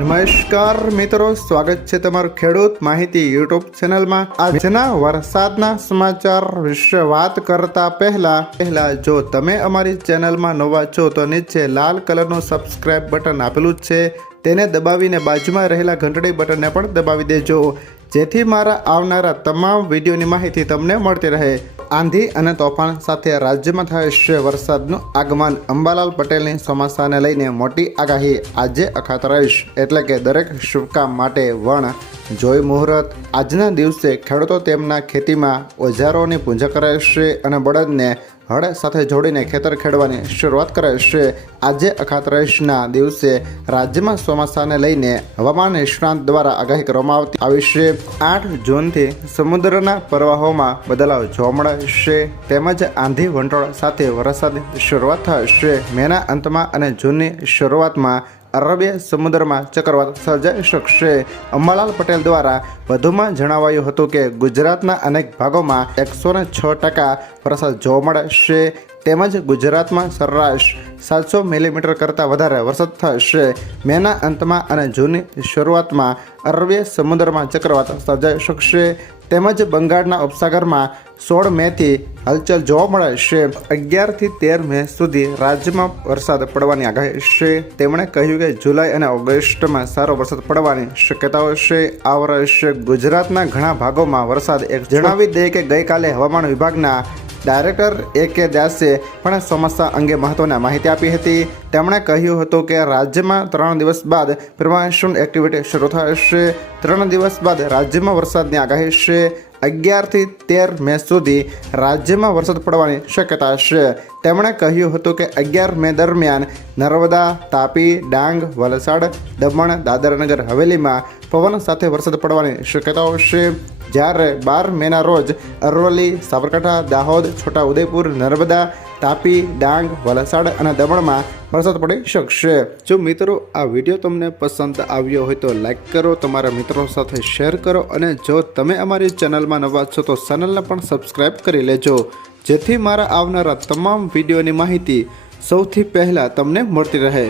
નમસ્કાર મિત્રો, સ્વાગત છે તમારું ખેડૂત માહિતી યુટ્યુબ ચેનલમાં. આજના વરસાદના સમાચાર વિશે વાત કરતા પહેલા પહેલા જો તમે અમારી ચેનલમાં નવા છો, તો નીચે લાલ કલરનું સબસ્ક્રાઇબ બટન આપેલું છે. તેને દબાવીને બાજુમાં રહેલા ઘંટડી બટનને પણ દબાવી દેજો. જેથી મારા આવનારા તમામ વિડીયોની માહિતી તમને મળતી રહે. આંધી અને તોફાન સાથે રાજ્યમાં છે વરસાદનું આગમન. અંબાલાલ પટેલની ચોમાસાને લઈને મોટી આગાહી. આજે અખાતરાઈશ એટલે કે દરેક શુભકામ માટે વણ, જોઈ મુહૂર્ત. આજના દિવસે ખેડૂતો તેમના ખેતીમાં ઓજારોની પૂજા કરે અને બળદને હળ સાથે જોડીને ખેતર ખેડવાની શરૂઆત કરે છે. આજે અખાતરાઈશના દિવસે રાજ્યમાં ચોમાસાને લઈને હવામાન નિષ્ણાંત દ્વારા આગાહી કરવામાં આવતી આવી આઠ જૂનથી સમુદ્રના પ્રવાહોમાં બદલાવ જોવા મળે છે. તેમજ આંધી વંટોળ સાથે વરસાદની શરૂઆત થશે મેના અંતમાં અને જૂનની શરૂઆતમાં અરબી સમુદ્રમાં ચક્રવાત સર્જાઈ શકશે. અંબાલાલ પટેલ દ્વારા વધુમાં જણાવાયું હતું કે ગુજરાતના અનેક ભાગોમાં એકસો ને છ ટકા વરસાદ જોવા મળશે. તેમજ ગુજરાતમાં સરેરાશ સાતસો મિલીમીટર કરતાં વધારે વરસાદ થશે. મેના અંતમાં અને જૂનની શરૂઆતમાં અરબી સમુદ્રમાં ચક્રવાત સર્જાઈ શકશે. તેમજ બંગાળના ઉપસાગરમાં સોળ મેથી હલચલ જોવા મળે છે. અગિયારથી તેર મે સુધી રાજ્યમાં વરસાદ પડવાની આગાહી છે. તેમણે કહ્યું કે જુલાઈ અને ઓગસ્ટમાં સારો વરસાદ પડવાની શક્યતાઓ છે. આ વર્ષે ગુજરાતના ઘણા ભાગોમાં વરસાદ એક જણાવી દે કે ગઈકાલે હવામાન વિભાગના ડાયરેક્ટર એ કે દાસે પણ ચોમાસા અંગે મહત્વના માહિતી આપી હતી. તેમણે કહ્યું હતું કે રાજ્યમાં ત્રણ દિવસ બાદ પ્રિમાન્સૂન એક્ટિવિટી શરૂ થશે. ત્રણ દિવસ બાદ રાજ્યમાં વરસાદની આગાહી છે. અગિયારથી તેર મે સુધી રાજ્યમાં વરસાદ પડવાની શક્યતા છે. તેમણે કહ્યું હતું કે અગિયાર મે દરમિયાન નર્મદા, તાપી, ડાંગ, વલસાડ, દમણ, દાદરાનગર, હવેલીમાં પવન સાથે વરસાદ પડવાની શક્યતાઓ છે. જ્યારે બાર મેના રોજ અરવલ્લી, સાબરકાંઠા, દાહોદ છોટા ઉદયપુર નર્મદા, તાપી, ડાંગ, વલસાડ અને દમણમાં વરસાદ પડી શકશે. જો મિત્રો આ વીડિયો તમને પસંદ આવ્યો હોય તો લાઇક કરો, તમારા મિત્રો સાથે શેર કરો અને જો તમે અમારી ચેનલમાં નવા છો તો ચેનલને પણ સબસ્ક્રાઈબ કરી લેજો. જેથી મારા આવનારા તમામ વિડીયોની માહિતી સૌથી પહેલાં તમને મળતી રહે.